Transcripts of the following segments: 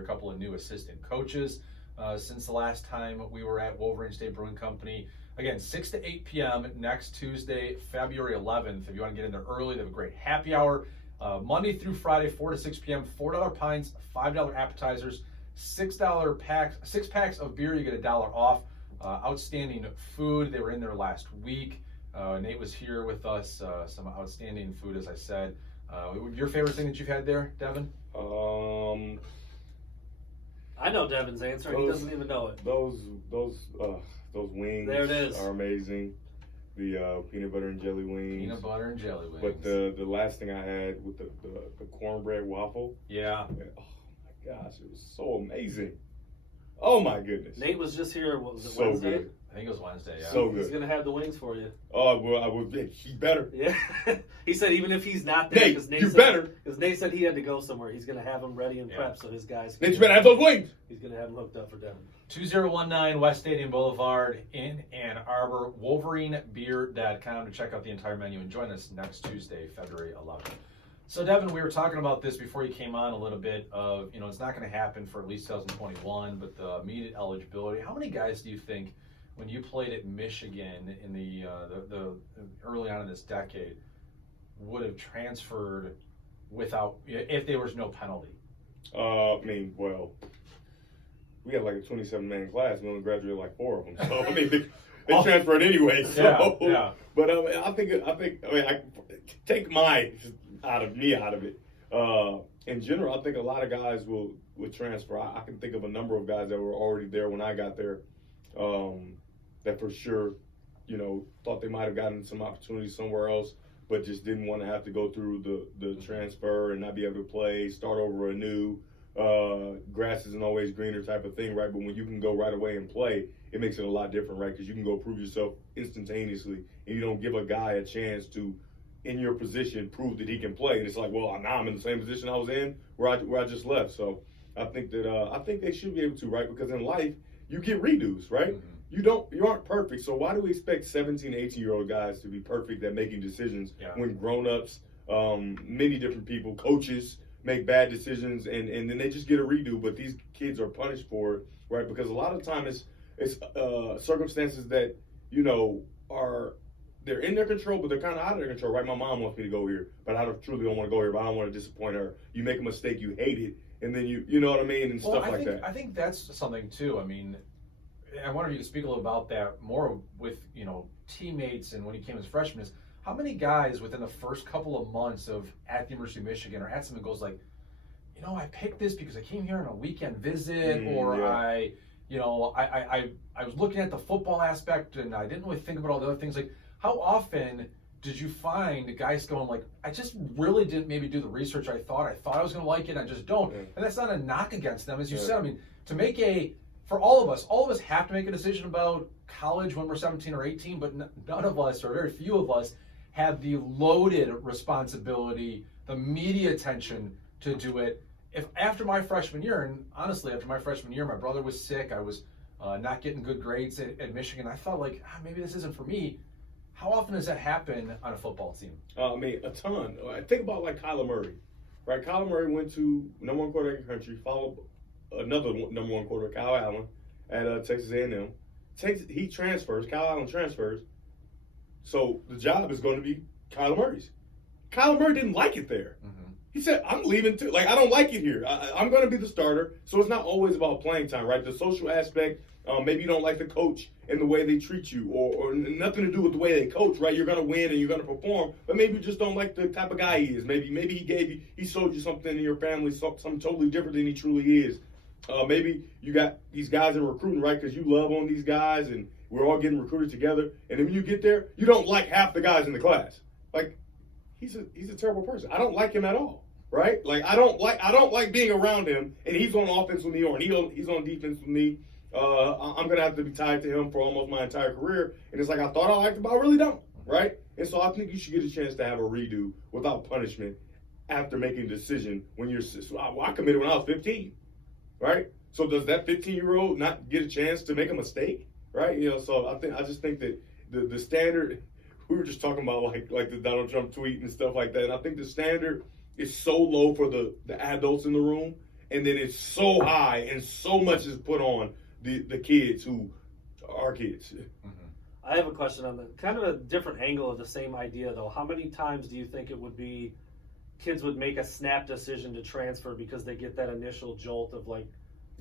A couple of new assistant coaches since the last time we were at Wolverine State Brewing Company. Again, 6 to 8 p.m. next Tuesday, February 11th. If you want to get in there early, they have a great happy hour. Monday through Friday, 4 to 6 p.m., $4 pints, $5 appetizers, $6 packs, 6 packs of beer, you get $1 off. Outstanding food. They were in there last week. Nate was here with us. Some outstanding food, as I said. Your favorite thing that you've had there, Devin? I know Devin's answer. He doesn't even know it. Those wings there it is. Are amazing. The peanut butter and jelly wings. Peanut butter and jelly wings. But the last thing I had with the cornbread waffle. Yeah. Oh my gosh, it was so amazing. Oh my goodness. Nate was just here. What was it, so Wednesday? Good. I think it was Wednesday, yeah. So good. He's going to have the wings for you. Oh, well, I would. He better. Yeah. He said even if he's not there, Nate, you better. Because Nate said he had to go somewhere. He's going to have them ready and prepped so his guys can. Nate, you better have those wings. He's going to have them hooked up for Devin. 2019 West Stadium Boulevard in Ann Arbor. WolverineBeer.com to check out the entire menu and join us next Tuesday, February 11th. So, Devin, we were talking about this before you came on a little bit of, it's not going to happen for at least 2021, but the immediate eligibility. How many guys do you think, when you played at Michigan in the early on in this decade, would have transferred without, if there was no penalty? We had like a 27-man class. We only graduated like 4 of them. So, they transferred anyway. So, yeah. But I take my out of it. In general, I think a lot of guys would transfer. I can think of a number of guys that were already there when I got there that for sure, thought they might have gotten some opportunities somewhere else, but just didn't want to have to go through the transfer and not be able to play, start over anew. Grass isn't always greener type of thing, right? But when you can go right away and play, it makes it a lot different, right? Because you can go prove yourself instantaneously, and you don't give a guy a chance to, in your position, prove that he can play. And it's like, well, now I'm in the same position I was in where I just left. So I think they should be able to, right? Because in life, you get redos, right? Mm-hmm. You aren't perfect. So why do we expect 17, 18-year-old guys to be perfect at making decisions when grown-ups, many different people, coaches, make bad decisions and then they just get a redo, but these kids are punished for it, right? Because a lot of the time it's circumstances that, they're in their control, but they're kind of out of their control, right? My mom wants me to go here, but I truly don't want to go here, but I don't want to disappoint her. You make a mistake, you hate it, and then you know what I mean, and stuff like that. I think that's something too. I mean, I wonder if you could speak a little about that more with, teammates and when he came as freshman is, how many guys within the first couple of months at the University of Michigan or at something goes like, I picked this because I came here on a weekend visit, I was looking at the football aspect and I didn't really think about all the other things. Like, how often did you find guys going like, I just really didn't maybe do the research I thought I was going to like it, and I just don't. Yeah. And that's not a knock against them, as you said. I mean, for all of us have to make a decision about college when we're 17 or 18, but none of us, or very few of us, have the loaded responsibility, the media attention to do it. If after my freshman year, my brother was sick, I was not getting good grades at Michigan, I thought like, maybe this isn't for me. How often does that happen on a football team? A ton. I think about like Kyler Murray, right? Kyler Murray went to number 1 quarterback in the country, followed another number 1 quarterback, Kyle Allen, at Texas A&M. He transfers, Kyle Allen transfers, so the job is going to be Kyler Murray's. Kyler Murray didn't like it there. Mm-hmm. He said, I'm leaving too. Like, I don't like it here. I'm going to be the starter. So it's not always about playing time, right? The social aspect, maybe you don't like the coach and the way they treat you or nothing to do with the way they coach, right? You're going to win and you're going to perform, but maybe you just don't like the type of guy he is. Maybe he sold you something in your family, something totally different than he truly is. Maybe you got these guys in recruiting, right? Because you love on these guys and we're all getting recruited together. And then when you get there, you don't like half the guys in the class. Like, he's a terrible person. I don't like him at all, right? Like, I don't like being around him, and he's on offense with me or he's on defense with me. I'm going to have to be tied to him for almost my entire career. And it's like, I thought I liked him, but I really don't, right? And so I think you should get a chance to have a redo without punishment after making a decision when you're – I committed when I was 15, right? So does that 15-year-old not get a chance to make a mistake, right? So I just think that the standard – we were just talking about like the Donald Trump tweet and stuff like that. And I think the standard is so low for the adults in the room and then it's so high and so much is put on the kids who are kids. I have a question on the kind of a different angle of the same idea, though. How many times do you think it would be kids would make a snap decision to transfer because they get that initial jolt of like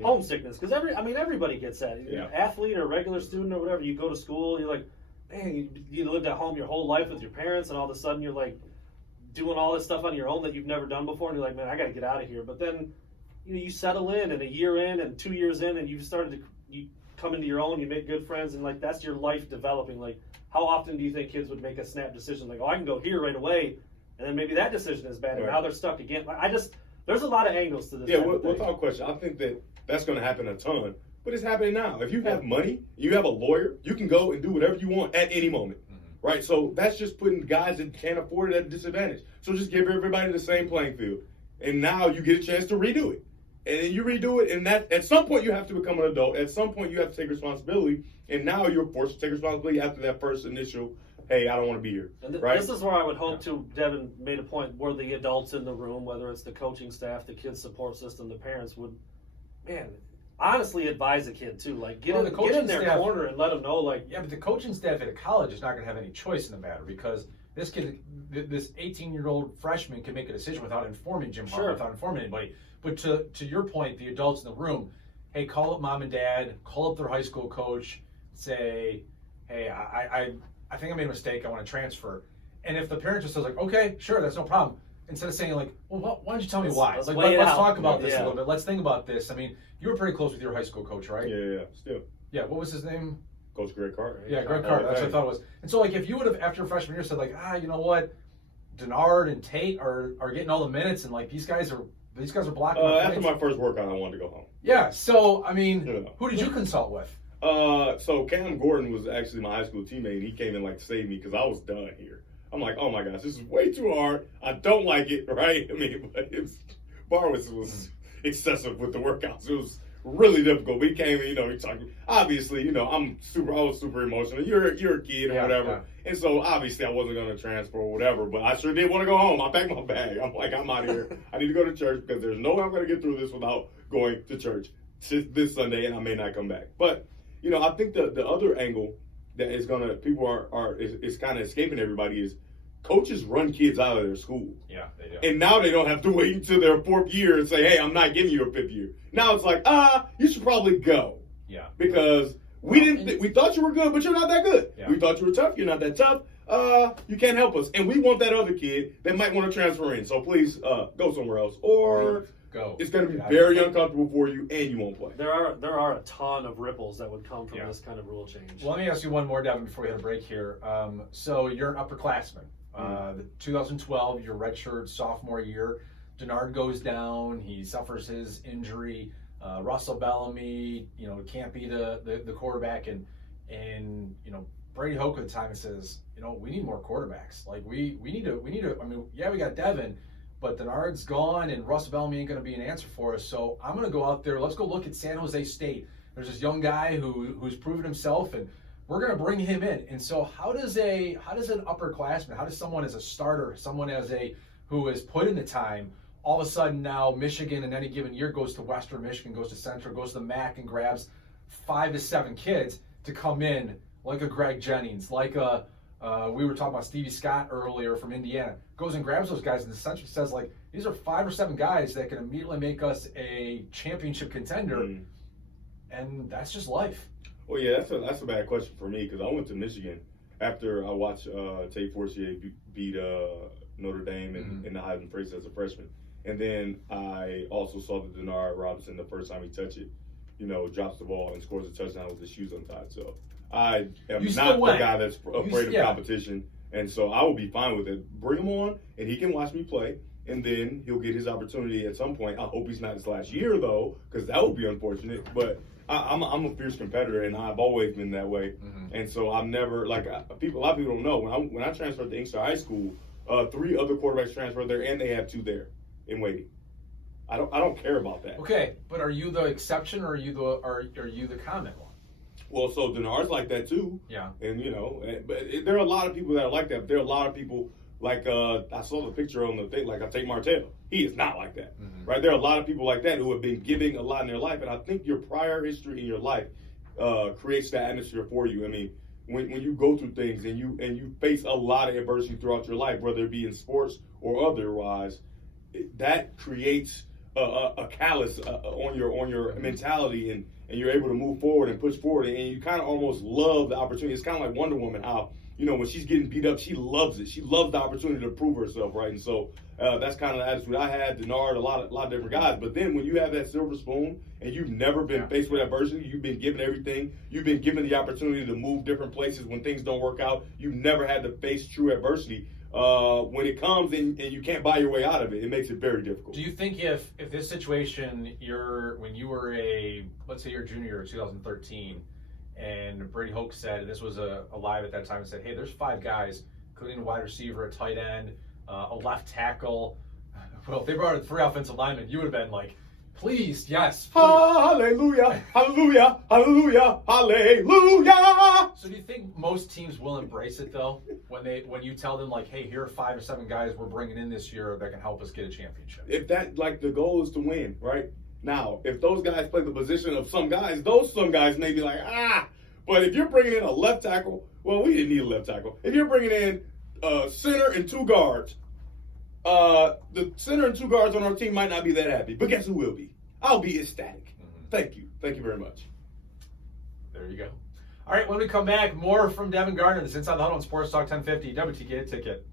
homesickness? Because everybody gets that. Yeah. Athlete or regular student or whatever, you go to school, you're like, man, you lived at home your whole life with your parents, and all of a sudden you're like doing all this stuff on your own that you've never done before, and you're like, man, I got to get out of here. But then you settle in, and a year in, and 2 years in, and you've started to come into your own, you make good friends, and like that's your life developing. Like, how often do you think kids would make a snap decision like, oh, I can go here right away, and then maybe that decision is bad, and now they're stuck again? There's a lot of angles to this. Yeah, without question, I think that's going to happen a ton, but it's happening now. If you have money, you have a lawyer, you can go and do whatever you want at any moment, right? So that's just putting guys that can't afford it at a disadvantage. So just give everybody the same playing field, and now you get a chance to redo it. And then you redo it, and that at some point you have to become an adult. At some point you have to take responsibility, and now you're forced to take responsibility after that first initial, hey, I don't want to be here. And right? This is where I would hope to, Devin made a point, where the adults in the room, whether it's the coaching staff, the kids support system, the parents would, man, honestly advise a kid too. Like get in their corner and let them know, like. Yeah, but the coaching staff at a college is not going to have any choice in the matter, because this kid, this 18-year-old freshman can make a decision without informing Jim Harbaugh, without informing anybody. But to your point, the adults in the room, hey, call up mom and dad, call up their high school coach, say, hey, I think I made a mistake, I want to transfer. And if the parent just says like, okay, sure, that's no problem, instead of saying like, well, why don't you tell me why? Let's talk about this a little bit. Let's think about this. I mean, you were pretty close with your high school coach, right? Yeah, still. Yeah, what was his name? Coach Greg Carter. Yeah, Greg Carter. That's what I thought it was. And so, like, if you would have, after freshman year, said like, you know what, Denard and Tate are getting all the minutes, and like these guys are blocking. After my first workout, I wanted to go home. Yeah. So I mean, who did you consult with? So Cam Gordon was actually my high school teammate. He came in like to save me because I was done here. I'm like, oh my gosh, this is way too hard. I don't like it, right? I mean, but bar was excessive with the workouts. It was really difficult. But he came in, he talked. Obviously, I was super emotional. You're a kid or whatever. Yeah. And so obviously I wasn't going to transfer or whatever, but I sure did want to go home. I packed my bag. I'm like, I'm out of here. I need to go to church because there's no way I'm going to get through this without going to church this Sunday, and I may not come back. But, I think the other angle that is going to, people is kind of escaping everybody is coaches run kids out of their school. Yeah, they do. And now they don't have to wait until their fourth year and say, hey, I'm not giving you a fifth year. Now it's like, you should probably go. Yeah. Because we thought you were good, but you're not that good. Yeah. We thought you were tough. You're not that tough. You can't help us. And we want that other kid that might want to transfer in. So please go somewhere else. Or it's going to be very uncomfortable for you, and you won't play. There are a ton of ripples that would come from this kind of rule change. Well, let me ask you one more, Devin, before we hit a break here. So you're an upperclassman. The 2012, your redshirt sophomore year, Denard goes down. He suffers his injury. Russell Bellamy, can't be the quarterback, and Brady Hoke at the time says, we need more quarterbacks. Like we need to. I mean, yeah, we got Devin, but Denard's gone, and Russell Bellamy ain't going to be an answer for us. So I'm going to go out there. Let's go look at San Jose State. There's this young guy who's proven himself, and we're going to bring him in. And so how does an upperclassman, how does someone as a starter, someone who has put in the time, all of a sudden now Michigan in any given year goes to Western Michigan, goes to Central, goes to the MAC and grabs 5 to 7 kids to come in like a Greg Jennings, like we were talking about Stevie Scott earlier from Indiana, goes and grabs those guys and essentially says like, these are 5 or 7 guys that can immediately make us a championship contender. And that's just life. Well, yeah, that's a bad question for me because I went to Michigan after I watched Tate Fortier beat Notre Dame in the Heisman race as a freshman. And then I also saw that Denard Robinson, the first time he touched it, drops the ball and scores a touchdown with his shoes untied. So I am not the guy that's afraid of competition. And so I will be fine with it. Bring him on, and he can watch me play. And then he'll get his opportunity at some point. I hope he's not his last year, though, because that would be unfortunate. But I'm a fierce competitor, and I've always been that way. And so I'm never, a lot of people don't know, when I transferred to Inkster High School, 3 other quarterbacks transferred there, and they have 2 there in waiting. I don't care about that. Okay, but are you the exception, or are you the common one? Well, so Denard's like that too. Yeah. And but there are a lot of people that are like that. There are a lot of people I saw the picture on the thing, like I take Martell. He is not like that, Mm-hmm. right? There are a lot of people like that who have been giving a lot in their life, and I think your prior history in your life creates that atmosphere for you. I mean, when you go through things and you face a lot of adversity throughout your life, whether it be in sports or otherwise, that creates a callus on your mentality, and you're able to move forward and push forward, and you kind of almost love the opportunity. It's kind of like Wonder Woman, how when she's getting beat up, she loves it. She loves the opportunity to prove herself, right? And so that's kind of the attitude I had. Denard, a lot of different guys. But then when you have that silver spoon and you've never been faced with adversity, you've been given everything. You've been given the opportunity to move different places when things don't work out. You've never had to face true adversity. When it comes and you can't buy your way out of it, it makes it very difficult. Do you think if this situation, when you were let's say your junior year, 2013, and Brady Hoke said, and this was a live at that time, and said, hey, there's 5 guys, including a wide receiver, a tight end, a left tackle. Well, if they brought in 3 offensive linemen, you would have been like, please, yes. Please. Hallelujah, hallelujah, hallelujah, hallelujah. So do you think most teams will embrace it, though, when you tell them, like, hey, here are 5 or 7 guys we're bringing in this year that can help us get a championship? If that, the goal is to win, right? Now, if those guys play the position of some guys may be like, but if you're bringing in a left tackle, well, we didn't need a left tackle. If you're bringing in a center and 2 guards, the center and 2 guards on our team might not be that happy, but guess who will be? I'll be ecstatic. Mm-hmm. Thank you very much. There you go. All right, when we come back, more from Devin Gardner. This Inside the Huddle on Sports Talk 1050, WTK Ticket.